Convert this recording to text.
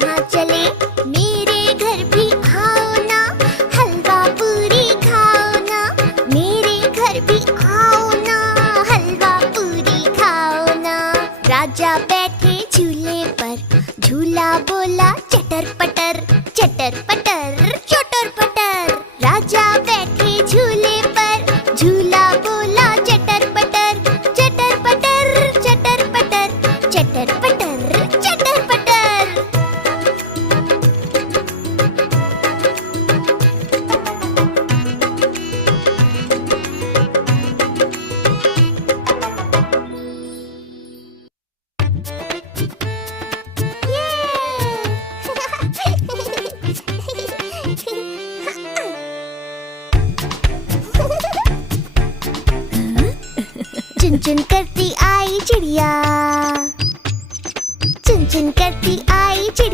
जहाँ चले मेरे घर भी आओ ना, हलवा पूरी खाओ ना। मेरे घर भी आओ ना, हलवा पूरी खाओ ना। राजा बैठे झूले पर, झूला बोला चटर पटर, चटर पटर चटर पटर। राजा बैठे झूले पर, झूला बोला चटर पटर, चटर पटर चटर पटर, चटर पटर चटर पटर। चुन चुन करती आई चिड़िया, चुन चुन करती